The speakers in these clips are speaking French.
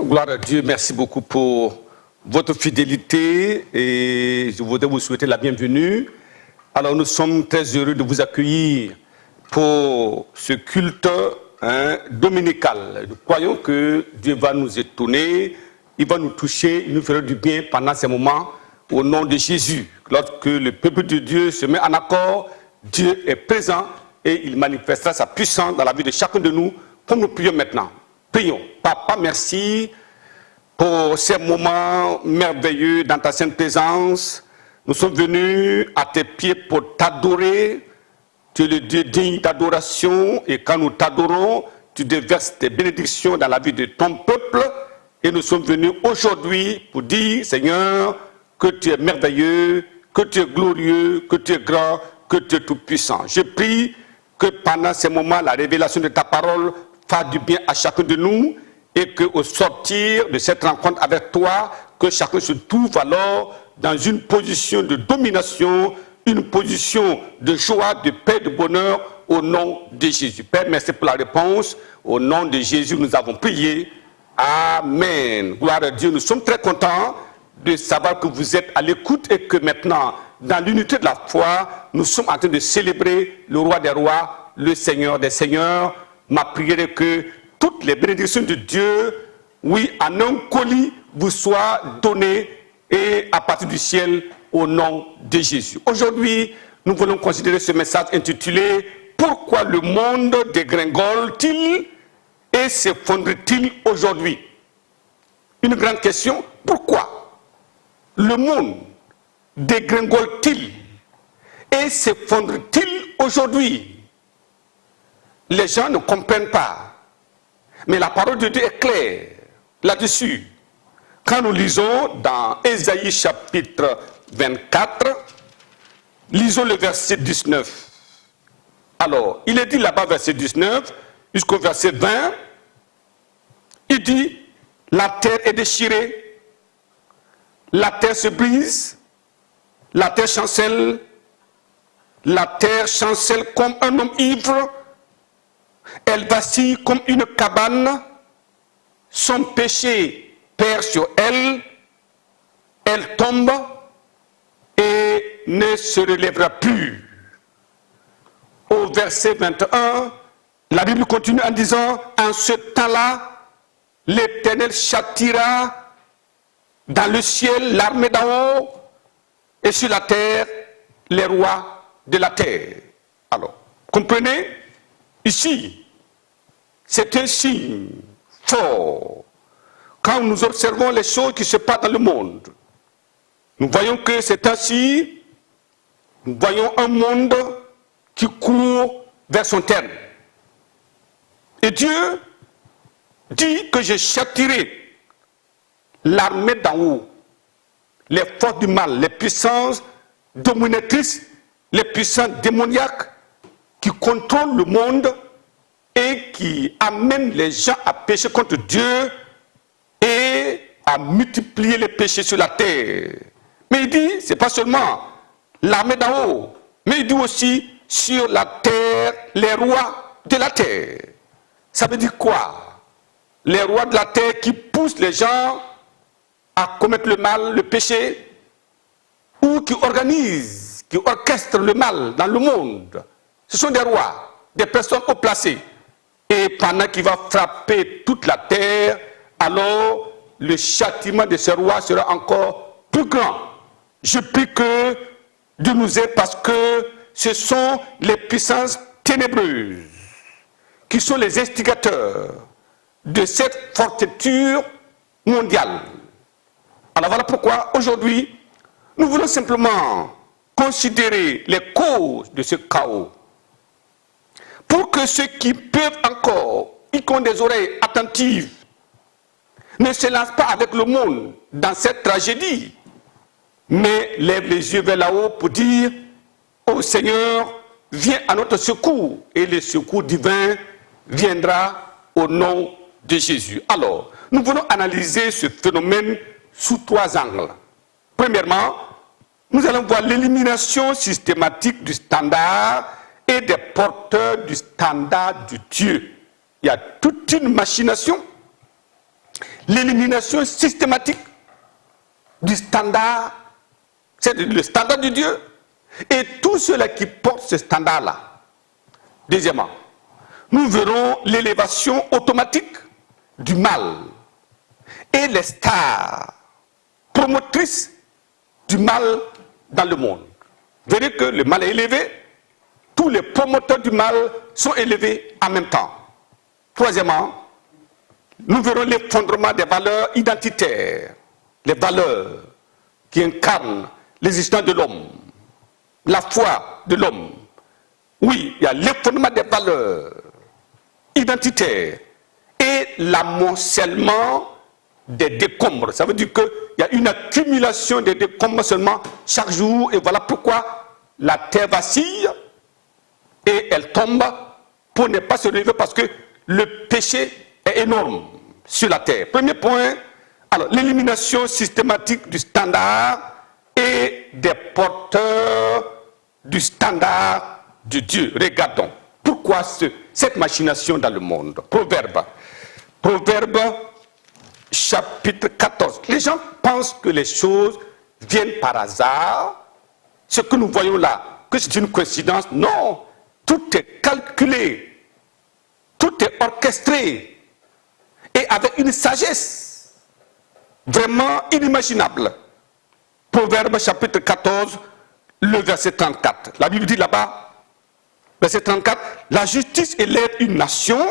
Gloire à Dieu, merci beaucoup pour votre fidélité et je voudrais vous souhaiter la bienvenue. Alors nous sommes très heureux de vous accueillir pour ce culte dominical. Nous croyons que Dieu va nous étonner, il va nous toucher, il nous fera du bien pendant ces moments au nom de Jésus. Lorsque le peuple de Dieu se met en accord, Dieu est présent et il manifestera sa puissance dans la vie de chacun de nous, comme nous prions maintenant. Prions. Papa, merci pour ces moments merveilleux dans ta sainte présence. Nous sommes venus à tes pieds pour t'adorer. Tu es le Dieu digne d'adoration et quand nous t'adorons, tu déverses tes bénédictions dans la vie de ton peuple. Et nous sommes venus aujourd'hui pour dire, Seigneur, que tu es merveilleux, que tu es glorieux, que tu es grand, que tu es tout-puissant. Je prie que pendant ces moments, la révélation de ta parole fasse du bien à chacun de nous et qu'au sortir de cette rencontre avec toi, que chacun se trouve alors dans une position de domination, une position de joie, de paix, de bonheur au nom de Jésus. Père, merci pour la réponse. Au nom de Jésus, nous avons prié. Amen. Gloire à Dieu. Nous sommes très contents de savoir que vous êtes à l'écoute et que maintenant, dans l'unité de la foi, nous sommes en train de célébrer le roi des rois, le Seigneur des seigneurs. Ma prière est que toutes les bénédictions de Dieu, oui, en un colis, vous soient données et à partir du ciel au nom de Jésus. Aujourd'hui, nous voulons considérer ce message intitulé « Pourquoi le monde dégringole-t-il et s'effondre-t-il aujourd'hui ?» Une grande question, pourquoi le monde dégringole-t-il et s'effondre-t-il aujourd'hui? Les gens ne comprennent pas. Mais la parole de Dieu est claire là-dessus. Quand nous lisons dans Ésaïe chapitre 24, lisons le verset 19. Alors, il est dit là-bas, verset 19, jusqu'au verset 20, il dit, la terre est déchirée, la terre se brise, la terre chancelle comme un homme ivre, elle vacille comme une cabane, son péché perd sur elle, elle tombe et ne se relèvera plus. Au verset 21, la Bible continue en disant, en ce temps-là, l'Éternel châtira dans le ciel l'armée d'en haut et sur la terre les rois de la terre. Alors, comprenez, ici, c'est un signe fort. Quand nous observons les choses qui se passent dans le monde, nous voyons que c'est ainsi, nous voyons un monde qui court vers son terme. Et Dieu dit que je châtirai l'armée d'en haut, les forces du mal, les puissances dominatrices, les puissances démoniaques qui contrôlent le monde et qui amènent les gens à pécher contre Dieu et à multiplier les péchés sur la terre. Mais il dit, ce n'est pas seulement l'armée d'en haut, mais il dit aussi sur la terre, les rois de la terre. Ça veut dire quoi? Les rois de la terre qui poussent les gens à commettre le mal, le péché, ou qui organisent, qui orchestrent le mal dans le monde. Ce sont des rois, des personnes haut placées. Et pendant qu'il va frapper toute la terre, alors le châtiment de ces rois sera encore plus grand. Je prie que Dieu nous aide parce que ce sont les puissances ténébreuses qui sont les instigateurs de cette forfaiture mondiale. Alors voilà pourquoi aujourd'hui, nous voulons simplement considérer les causes de ce chaos. Pour que ceux qui peuvent encore, y qui ont des oreilles attentives, ne se lancent pas avec le monde dans cette tragédie, mais lèvent les yeux vers là-haut pour dire, ô Seigneur, viens à notre secours, et le secours divin viendra au nom de Jésus. Alors, nous voulons analyser ce phénomène sous trois angles. Premièrement, nous allons voir l'élimination systématique du standard et des porteurs du standard de Dieu. Il y a toute une machination l'élimination systématique du standard, c'est le standard de Dieu, et tous ceux-là qui portent ce standard-là. Deuxièmement, nous verrons l'élévation automatique du mal et les stars promotrices du mal dans le monde. Vous verrez que le mal est élevé, tous les promoteurs du mal sont élevés en même temps. Troisièmement, nous verrons l'effondrement des valeurs identitaires, les valeurs qui incarnent l'existence de l'homme, la foi de l'homme. Oui, il y a l'effondrement des valeurs identitaires et l'amoncellement des décombres. Ça veut dire qu'il y a une accumulation des décombres seulement chaque jour, et voilà pourquoi la terre vacille et elle tombe pour ne pas se relever, parce que le péché est énorme sur la terre. Premier point, alors l'élimination systématique du standard et des porteurs du standard de Dieu. Regardons, pourquoi cette machination dans le monde? Proverbe chapitre 14. Les gens pensent que les choses viennent par hasard. Ce que nous voyons là, que c'est une coïncidence. Non, tout est calculé, tout est orchestré, et avec une sagesse vraiment inimaginable. Proverbe chapitre 14, le verset 34. La Bible dit là-bas, verset 34, la justice élève une nation,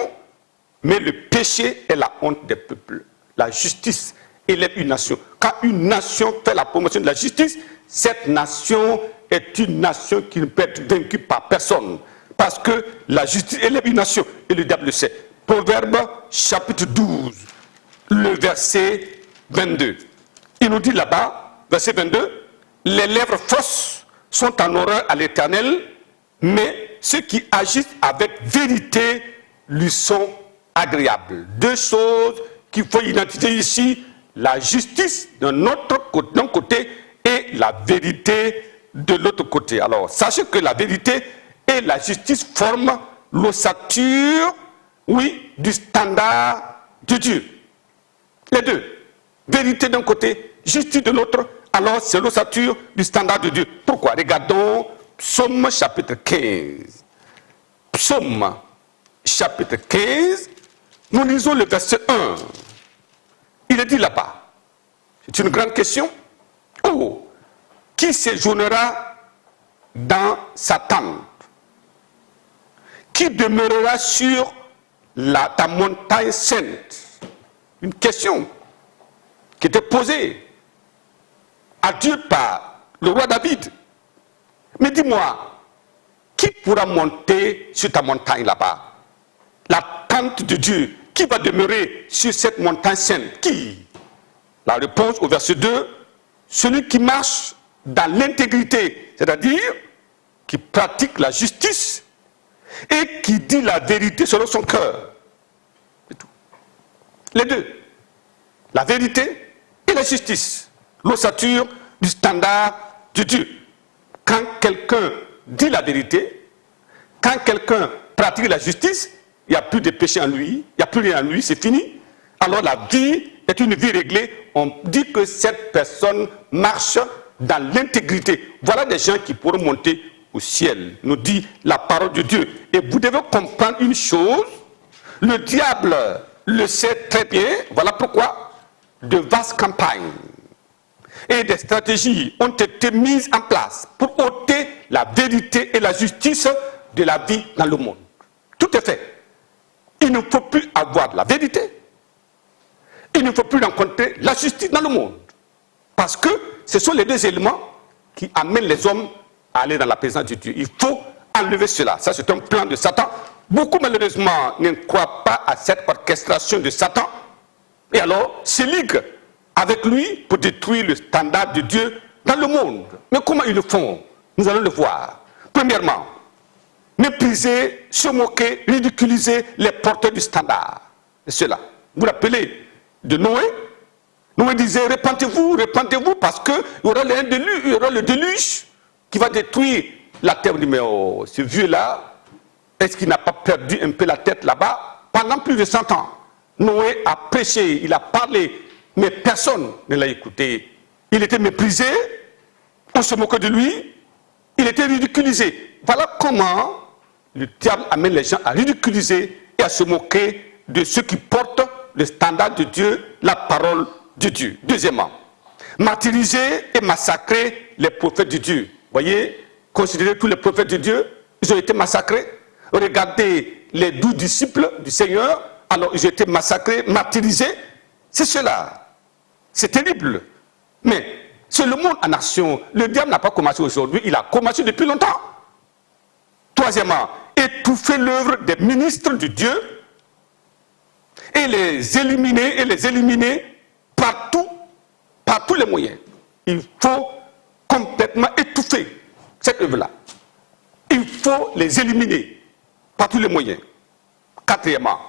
mais le péché est la honte des peuples. La justice élève une nation. Quand une nation fait la promotion de la justice, cette nation est une nation qui ne peut être vaincue par personne. Parce que la justice élève une nation, et le diable le sait. Proverbe chapitre 12, le verset 22. Il nous dit là-bas, verset 22, les lèvres fausses sont en horreur à l'Éternel, mais ceux qui agissent avec vérité lui sont agréables. Deux choses qu'il faut identifier ici, la justice d'un côté et la vérité de l'autre côté. Alors, sachez que la vérité et la justice forment l'ossature, oui, du standard de Dieu. Les deux, vérité d'un côté, justice de l'autre, alors c'est l'ossature du standard de Dieu. Pourquoi? Regardons Psaume chapitre 15. Psaume chapitre 15, nous lisons le verset 1. Il est dit là-bas, c'est une grande question. Oh, qui séjournera dans sa tente? Qui demeurera sur ta montagne sainte? Une question qui était posée à Dieu par le roi David. Mais dis-moi, qui pourra monter sur ta montagne là-bas? La tente de Dieu. Qui va demeurer sur cette montagne sainte? Qui? La réponse au verset 2, celui qui marche dans l'intégrité, c'est-à-dire qui pratique la justice et qui dit la vérité selon son cœur. C'est tout. Les deux, la vérité et la justice, l'ossature du standard de Dieu. Quand quelqu'un dit la vérité, quand quelqu'un pratique la justice, il n'y a plus de péché en lui, il n'y a plus rien en lui, c'est fini. Alors la vie est une vie réglée. On dit que cette personne marche dans l'intégrité. Voilà des gens qui pourront monter au ciel, nous dit la parole de Dieu. Et vous devez comprendre une chose, le diable le sait très bien, voilà pourquoi de vastes campagnes et des stratégies ont été mises en place pour ôter la vérité et la justice de la vie dans le monde. Tout est fait. Il ne faut plus avoir la vérité. Il ne faut plus rencontrer la justice dans le monde. Parce que ce sont les deux éléments qui amènent les hommes à aller dans la présence de Dieu. Il faut enlever cela. Ça, c'est un plan de Satan. Beaucoup, malheureusement, ne croient pas à cette orchestration de Satan. Et alors, se liguent avec lui pour détruire le standard de Dieu dans le monde. Mais comment ils le font? Nous allons le voir. Premièrement, mépriser, se moquer, ridiculiser les porteurs du standard. C'est cela. Vous vous rappelez de Noé? Noé disait, répentez-vous, parce qu'il y aura le déluge qui va détruire la terre. On dit, mais oh, ce vieux-là, est-ce qu'il n'a pas perdu un peu la tête là-bas pendant plus de 100 ans? Noé a prêché, il a parlé, mais personne ne l'a écouté. Il était méprisé, on se moquait de lui, il était ridiculisé. Voilà comment le diable amène les gens à ridiculiser et à se moquer de ceux qui portent le standard de Dieu, la parole de Dieu. Deuxièmement, martyriser et massacrer les prophètes de Dieu. Vous voyez, considérez tous les prophètes de Dieu, ils ont été massacrés. Regardez les 12 disciples du Seigneur, alors ils ont été massacrés, martyrisés. C'est cela. C'est terrible. Mais c'est le monde en action. Le diable n'a pas commencé aujourd'hui, il a commencé depuis longtemps. Troisièmement, étouffer l'œuvre des ministres de Dieu et les éliminer par tous les moyens. Il faut complètement étouffer cette œuvre-là. Il faut les éliminer par tous les moyens. Quatrièmement,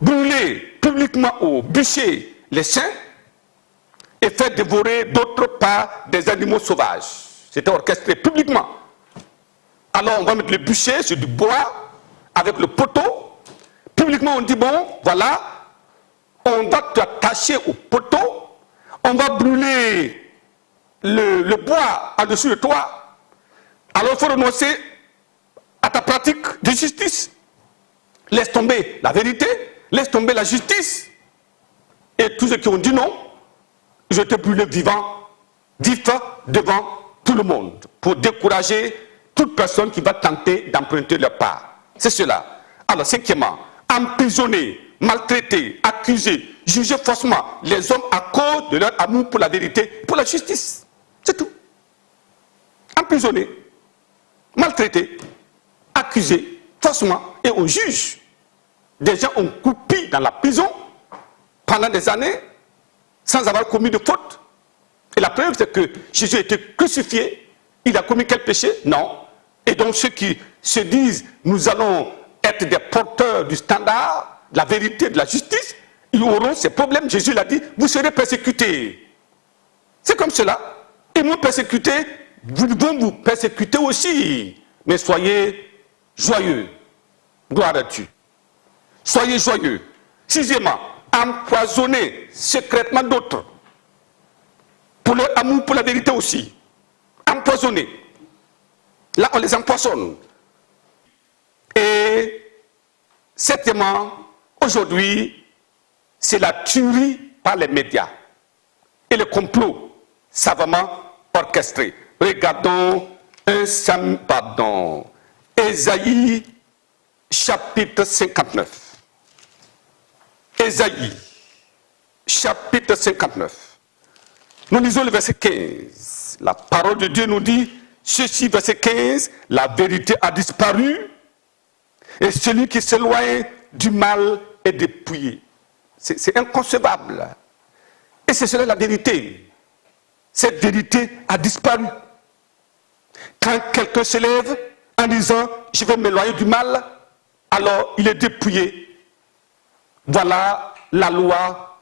brûler publiquement au bûcher les saints et faire dévorer d'autres par des animaux sauvages. C'était orchestré publiquement. Alors on va mettre le bûcher sur du bois avec le poteau. Publiquement on dit bon, voilà, on va t'attacher au poteau, on va brûler le bois en-dessus de toi. Alors il faut renoncer à ta pratique de justice. Laisse tomber la vérité, laisse tomber la justice. Et tous ceux qui ont dit non, je te brûle vivant, vif devant tout le monde, pour décourager toute personne qui va tenter d'emprunter leur part. C'est cela. Alors, cinquièmement, emprisonner, maltraiter, accuser, juger faussement les hommes à cause de leur amour pour la vérité, pour la justice. C'est tout. Emprisonner, maltraiter, accuser faussement, et on juge. Des gens ont coupé dans la prison pendant des années sans avoir commis de faute. Et la preuve, c'est que Jésus a été crucifié. Il a commis quel péché? Non. Et donc ceux qui se disent, nous allons être des porteurs du standard, de la vérité, de la justice, ils auront ces problèmes. Jésus l'a dit, vous serez persécutés. C'est comme cela. Ils m'ont persécuté, vous vont vous persécuter aussi. Mais soyez joyeux. Gloire à Dieu. Soyez joyeux. Sixièmement, empoisonner secrètement d'autres. Pour leur amour, pour la vérité aussi. Empoisonner. Là, on les empoisonne. Et septièmement, aujourd'hui, c'est la tuerie par les médias et le complot savamment orchestré. Regardons Ésaïe chapitre 59. Ésaïe chapitre 59. Nous lisons le verset 15. La parole de Dieu nous dit, ceci, verset 15, la vérité a disparu et celui qui s'éloigne du mal est dépouillé. C'est inconcevable. Et c'est cela la vérité. Cette vérité a disparu. Quand quelqu'un se lève en disant, je vais m'éloigner du mal, alors il est dépouillé. Voilà la loi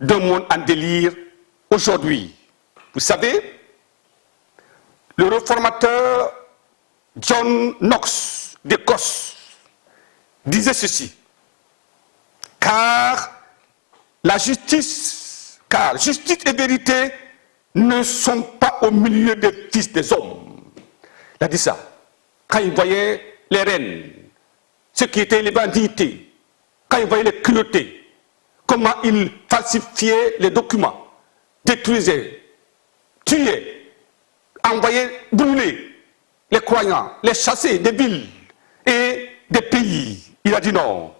d'un monde en délire aujourd'hui. Vous savez, le réformateur John Knox d'Écosse disait ceci, car justice et vérité ne sont pas au milieu des fils des hommes. Il a dit ça. Quand il voyait les reines, ceux qui étaient élevés en dignité, quand il voyait les culottés, comment ils falsifiaient les documents, détruisaient, tuaient, envoyaient brûler les croyants, les chasser des villes et des pays. Il a dit non,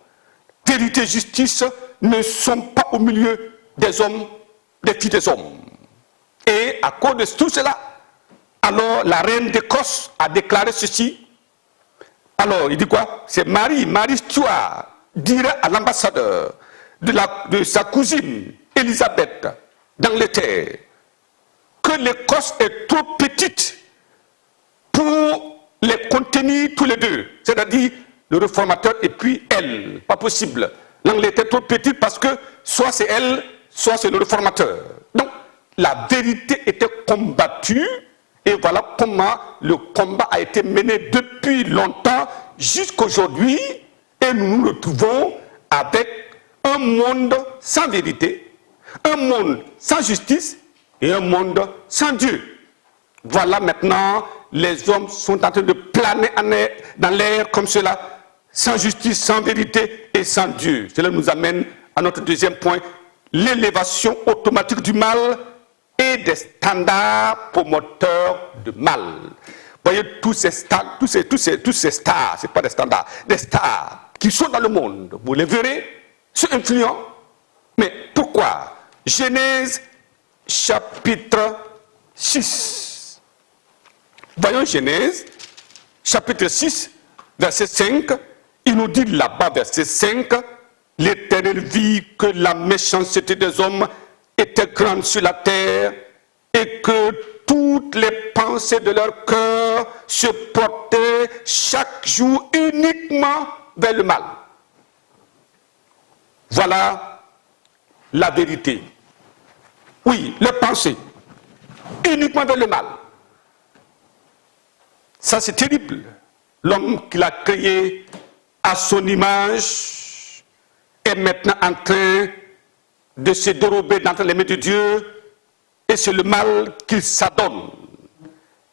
vérité et justice ne sont pas au milieu des hommes, des filles des hommes. Et à cause de tout cela, alors la reine d'Écosse a déclaré ceci. Alors il dit quoi? C'est Marie Stuart dirait à l'ambassadeur de sa cousine Élisabeth d'Angleterre que l'Écosse est trop petite pour les contenir tous les deux. C'est-à-dire le réformateur et puis elle. Pas possible. L'Angleterre est trop petite parce que soit c'est elle, soit c'est le réformateur. Donc la vérité était combattue et voilà comment le combat a été mené depuis longtemps jusqu'à aujourd'hui et nous nous retrouvons avec un monde sans vérité, un monde sans justice et un monde sans Dieu. Voilà maintenant, les hommes sont en train de planer dans l'air comme cela, sans justice, sans vérité et sans Dieu. Cela nous amène à notre deuxième point, l'élévation automatique du mal et des standards promoteurs de mal. Vous voyez tous ces stars, c'est pas des standards, des stars qui sont dans le monde. Vous les verrez, sont influents. Mais pourquoi? Genèse chapitre 6. Voyons Genèse chapitre 6, verset 5. Il nous dit là-bas, verset 5, l'Éternel vit que la méchanceté des hommes était grande sur la terre et que toutes les pensées de leur cœur se portaient chaque jour uniquement vers le mal. Voilà la vérité. Oui, les pensées, uniquement vers le mal. Ça, c'est terrible. L'homme qu'il a créé à son image est maintenant en train de se dérober dans les mains de Dieu et c'est le mal qu'il s'adonne.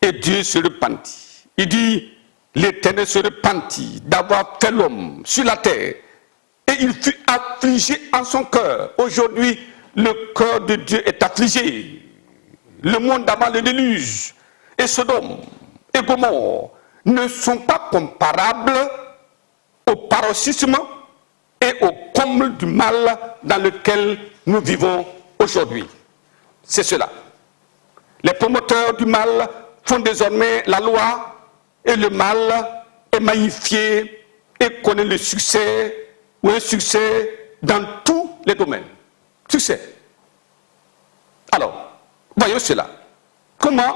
Et Dieu se repentit. Il dit, l'Éternel se repentit d'avoir fait l'homme sur la terre et il fut affligé en son cœur. Aujourd'hui, le cœur de Dieu est affligé. Le monde d'avant le déluge et Sodome et Gomorrhe ne sont pas comparables au paroxysme et au comble du mal dans lequel nous vivons aujourd'hui. C'est cela. Les promoteurs du mal font désormais la loi et le mal est magnifié et connaît le succès ou un succès dans tous les domaines. Succès. Alors, voyons cela. Comment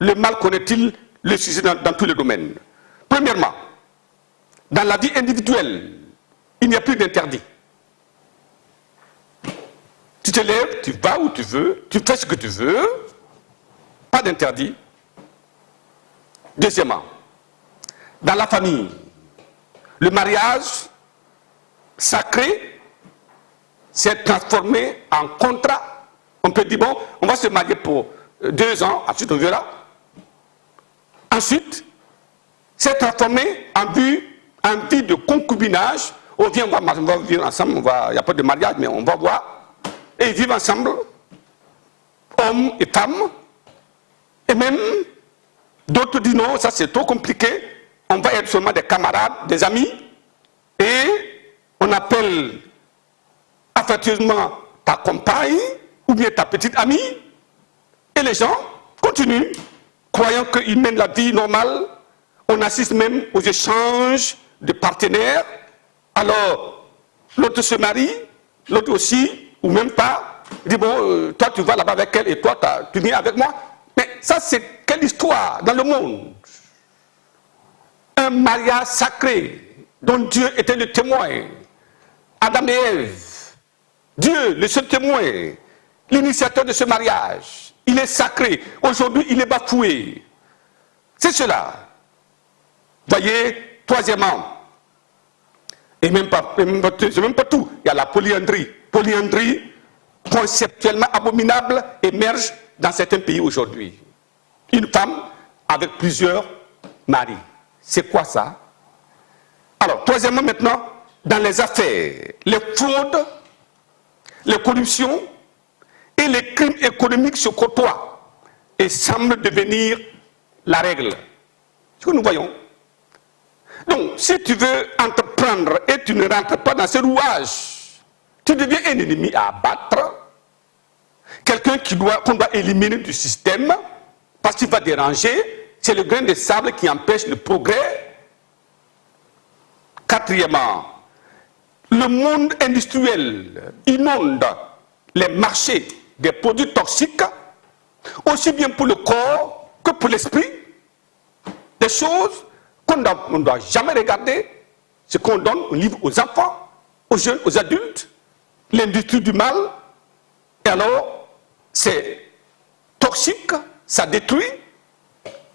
le mal connaît-il le succès dans tous les domaines? Premièrement, dans la vie individuelle, il n'y a plus d'interdit. Tu te lèves, tu vas où tu veux, tu fais ce que tu veux, pas d'interdit. Deuxièmement, dans la famille, le mariage sacré s'est transformé en contrat. On peut dire, bon, on va se marier pour 2 ans, ensuite on verra. Ensuite, s'est transformé en vie de concubinage. On va vivre ensemble, il n'y a pas de mariage, mais on va voir. Et ils vivent ensemble, hommes et femmes. Et même, d'autres disent non, ça c'est trop compliqué. On va être seulement des camarades, des amis. Et on appelle affectueusement ta compagne ou bien ta petite amie. Et les gens continuent, croyant qu'ils mènent la vie normale. On assiste même aux échanges de partenaires. Alors, l'autre se marie, l'autre aussi, ou même pas. Il dit, bon, toi tu vas là-bas avec elle et toi tu viens avec moi. Mais ça, c'est quelle histoire dans le monde? Un mariage sacré dont Dieu était le témoin. Adam et Ève. Dieu, le seul témoin, l'initiateur de ce mariage. Il est sacré. Aujourd'hui, il est bafoué. C'est cela. Voyez, troisièmement, et même pas tout, il y a la polyandrie. Polyandrie, conceptuellement abominable, émerge dans certains pays aujourd'hui. Une femme avec plusieurs maris. C'est quoi ça? Alors, troisièmement maintenant, dans les affaires, les fraudes, les corruptions et les crimes économiques se côtoient et semblent devenir la règle. C'est ce que nous voyons. Donc, si tu veux entreprendre et tu ne rentres pas dans ce rouage, tu deviens un ennemi à abattre, quelqu'un qu'on doit éliminer du système parce qu'il va déranger, c'est le grain de sable qui empêche le progrès. Quatrièmement, le monde industriel inonde les marchés des produits toxiques, aussi bien pour le corps que pour l'esprit. Des choses qu'on ne doit jamais regarder, ce qu'on donne, on livre aux enfants, aux jeunes, aux adultes, l'industrie du mal. Et alors, c'est toxique, ça détruit.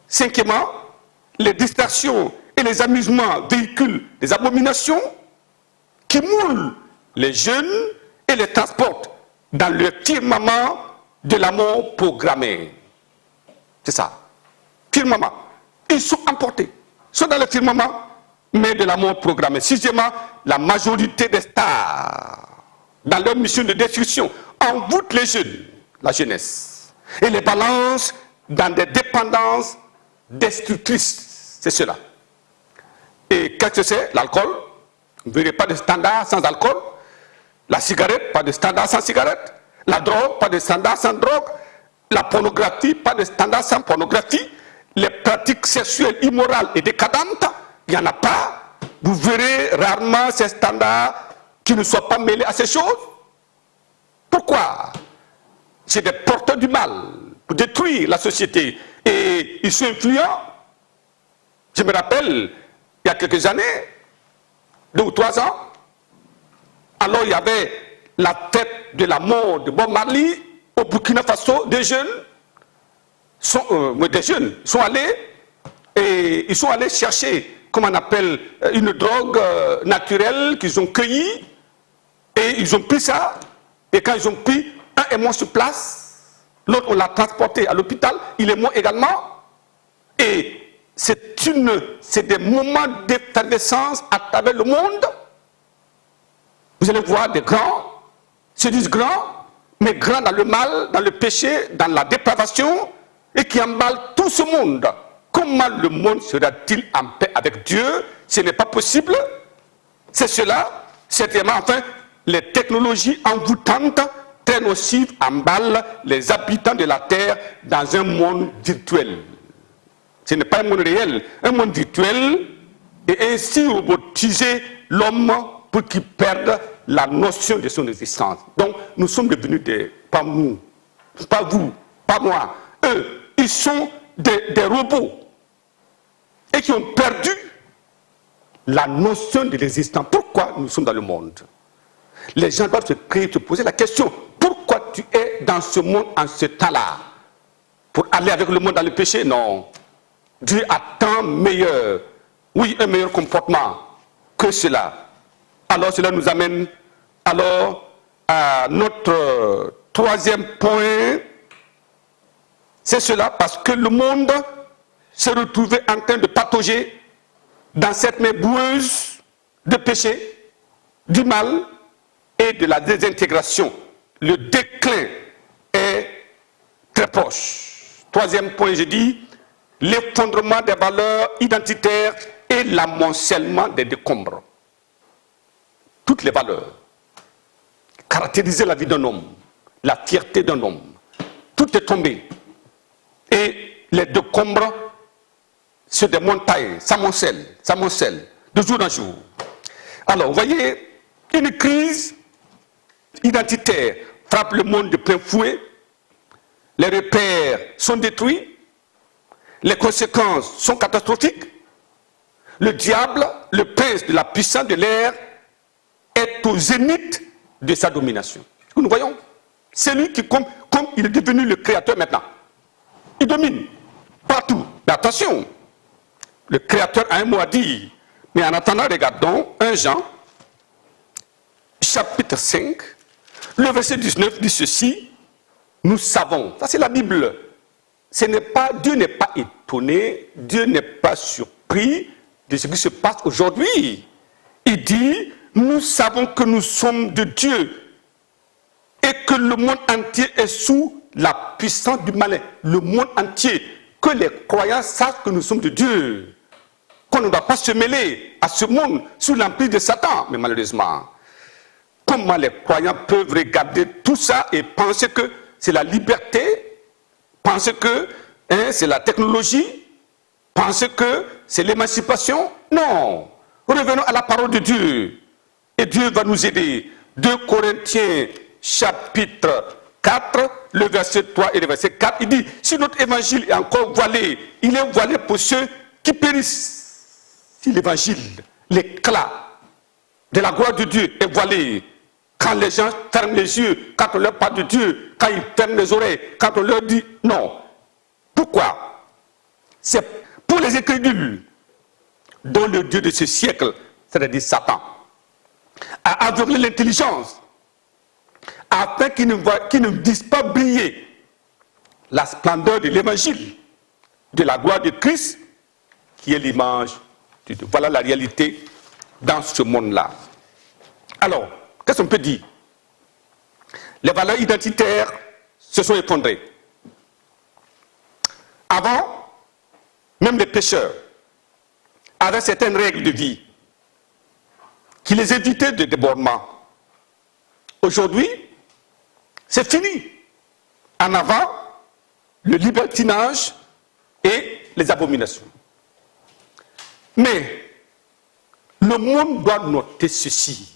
Cinquièmement, les distractions et les amusements véhiculent des abominations qui moulent les jeunes et les transporte dans le firmament de l'amour programmé. C'est ça. Firmament. Ils sont emportés. Ils sont dans le firmament, mais de l'amour programmé. Sixièmement, la majorité des stars, dans leur mission de destruction, envoûtent les jeunes, la jeunesse, et les balancent dans des dépendances destructrices. C'est cela. Et qu'est-ce que c'est? L'alcool. Vous ne verrez pas de standard sans alcool. La cigarette, pas de standard sans cigarette. La drogue, pas de standard sans drogue. La pornographie, pas de standard sans pornographie. Les pratiques sexuelles immorales et décadentes, il n'y en a pas. Vous verrez rarement ces standards qui ne soient pas mêlés à ces choses. Pourquoi? C'est des porteurs du mal pour détruire la société. Et ils sont influents. Je me rappelle, il y a quelques années, 2 ou 3 ans, alors il y avait la fête de la mort de Bob Marley au Burkina Faso. Des jeunes sont allés chercher, comment on appelle, une drogue naturelle qu'ils ont cueillie, et ils ont pris ça, et quand ils ont pris, un est mort sur place, l'autre on l'a transporté à l'hôpital, il est mort également, et c'est des moments d'effervescence à travers le monde. Vous allez voir des grands, se disent grands, mais grands dans le mal, dans le péché, dans la dépravation, et qui emballent tout ce monde. Comment le monde sera-t-il en paix avec Dieu? Ce n'est pas possible. C'est cela. Certainement, enfin, les technologies envoûtantes, très nocives, emballent les habitants de la terre dans un monde virtuel. Ce n'est pas un monde réel, un monde virtuel, et ainsi robotiser l'homme pour qu'il perde la notion de son existence. Donc, nous sommes devenus pas nous, pas vous, pas moi. Eux, ils sont des robots et qui ont perdu la notion de l'existence. Pourquoi nous sommes dans le monde? Les gens doivent se poser la question, pourquoi tu es dans ce monde en ce temps-là? Pour aller avec le monde dans le péché? Non. Dieu a tant meilleur, oui, un meilleur comportement que cela. Alors cela nous amène alors à notre troisième point. C'est cela, parce que le monde s'est retrouvé en train de patauger dans cette mer boueuse de péché, du mal et de la désintégration. Le déclin est très proche. Troisième point, je dis, l'effondrement des valeurs identitaires et l'amoncellement des décombres. Toutes les valeurs caractérisaient la vie d'un homme, la fierté d'un homme. Tout est tombé. Et les décombres sur des montagnes s'amoncellent de jour en jour. Alors, vous voyez, une crise identitaire frappe le monde de plein fouet. Les repères sont détruits. Les conséquences sont catastrophiques. Le diable, le prince de la puissance de l'air, est au zénith de sa domination. Nous voyons, c'est lui qui, comme il est devenu le créateur maintenant, il domine partout. Mais attention, le créateur a un mot à dire. Mais en attendant, regardons 1 Jean, chapitre 5, le verset 19 dit ceci, nous savons, ça c'est la Bible, Dieu n'est pas étonné, Dieu n'est pas surpris de ce qui se passe aujourd'hui. Il dit, nous savons que nous sommes de Dieu et que le monde entier est sous la puissance du malin. Le monde entier, que les croyants sachent que nous sommes de Dieu, qu'on ne doit pas se mêler à ce monde sous l'emprise de Satan. Mais malheureusement, comment les croyants peuvent regarder tout ça et penser que c'est la liberté, penser que c'est la technologie, penser que c'est l'émancipation? Non. Revenons à la parole de Dieu. Et Dieu va nous aider. 2 Corinthiens chapitre 4, le verset 3 et le verset 4, il dit, si notre évangile est encore voilé, il est voilé pour ceux qui périssent. Si l'évangile, l'éclat de la gloire de Dieu est voilé, quand les gens ferment les yeux, quand on leur parle de Dieu, quand ils ferment les oreilles, quand on leur dit non. Pourquoi? C'est pour les incrédules, dont le Dieu de ce siècle, c'est-à-dire Satan, à aveugler l'intelligence, afin qu'ils ne disent pas briller la splendeur de l'évangile, de la gloire de Christ, qui est l'image de Dieu. Voilà la réalité dans ce monde-là. Alors, qu'est-ce qu'on peut dire? Les valeurs identitaires se sont effondrées. Avant, même les pécheurs avaient certaines règles de vie qui les évitaient de débordement. Aujourd'hui, c'est fini. En avant, le libertinage et les abominations. Mais le monde doit noter ceci.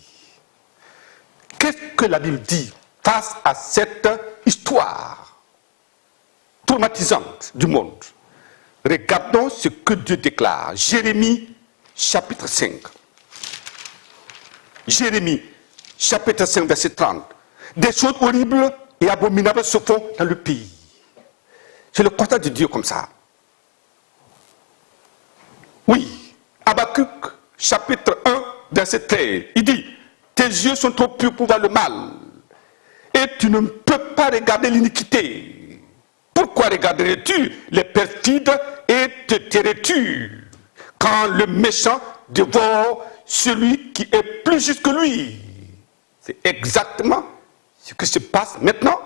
Qu'est-ce que la Bible dit face à cette histoire traumatisante du monde? Regardons ce que Dieu déclare. Jérémie, chapitre 5. Jérémie, chapitre 5, verset 30. Des choses horribles et abominables se font dans le pays. C'est le constat de Dieu comme ça. Oui, Habakkuk, chapitre 1, verset 13. Il dit, tes yeux sont trop purs pour voir le mal, et tu ne peux pas regarder l'iniquité. Pourquoi regarderais-tu les perfides et te tairais-tu quand le méchant dévore celui qui est plus juste que lui? C'est exactement ce qui se passe maintenant.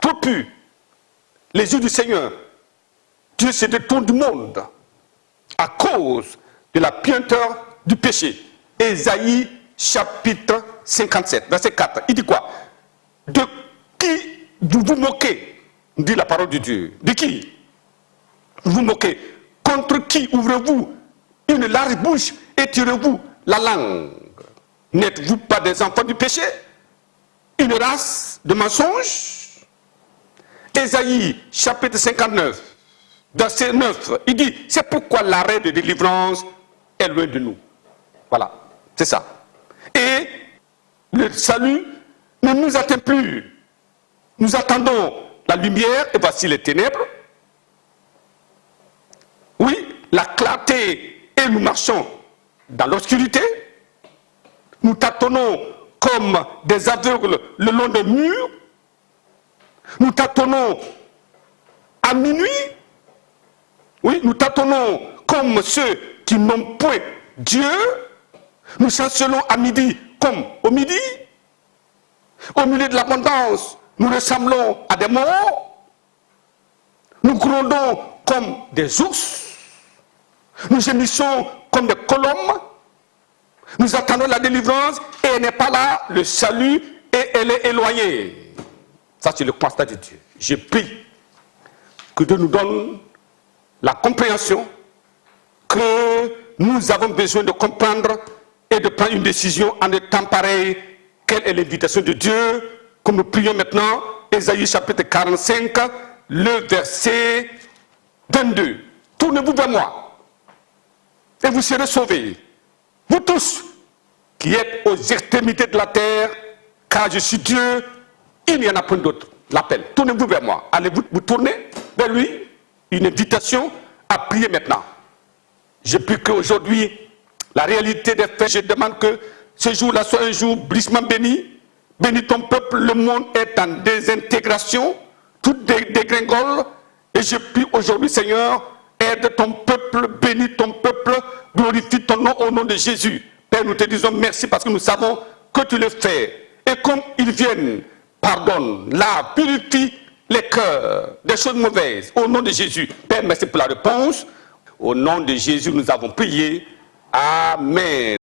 Trop pur. Les yeux du Seigneur, Dieu se détourne du monde à cause de la puanteur du péché. Ésaïe chapitre 57, verset 4. Il dit quoi? De qui vous vous moquez? Dit la parole de Dieu. De qui vous vous moquez? Contre qui ouvrez-vous une large bouche et tirez-vous la langue? N'êtes-vous pas des enfants du péché? Une race de mensonges? Ésaïe chapitre 59, verset 9, il dit, c'est pourquoi l'arrêt de délivrance est loin de nous. Voilà, c'est ça. Et le salut ne nous atteint plus. Nous attendons la lumière et voici les ténèbres. Oui, la clarté et nous marchons dans l'obscurité. Nous tâtonnons comme des aveugles le long des murs. Nous tâtonnons à minuit. Oui, nous tâtonnons comme ceux qui n'ont point Dieu. Nous chancelons à midi comme au midi. Au milieu de l'abondance, nous ressemblons à des morts. Nous grondons comme des ours. Nous gémissons comme des colombes. Nous attendons la délivrance et elle n'est pas là, le salut, et elle est éloignée. Ça, c'est le constat de Dieu. Je prie que Dieu nous donne la compréhension que nous avons besoin de comprendre et de prendre une décision en des temps pareils. Quelle est l'invitation de Dieu? Comme nous prions maintenant, Ésaïe chapitre 45, le verset 22. Tournez-vous vers moi et vous serez sauvés. Vous tous qui êtes aux extrémités de la terre, car je suis Dieu, il n'y en a point d'autre. L'appel. Tournez-vous vers moi. Allez-vous vous tourner vers lui? Une invitation à prier maintenant. Je prie qu'aujourd'hui, la réalité des faits, je demande que ce jour-là soit un jour blissement béni. Bénis ton peuple, le monde est en désintégration, tout dégringole. Et je prie aujourd'hui, Seigneur, aide ton peuple, bénis ton peuple, glorifie ton nom au nom de Jésus. Père, nous te disons merci parce que nous savons que tu le fais. Et comme ils viennent, pardonne, lave, purifie les cœurs des choses mauvaises. Au nom de Jésus. Père, merci pour la réponse. Au nom de Jésus, nous avons prié. Amen.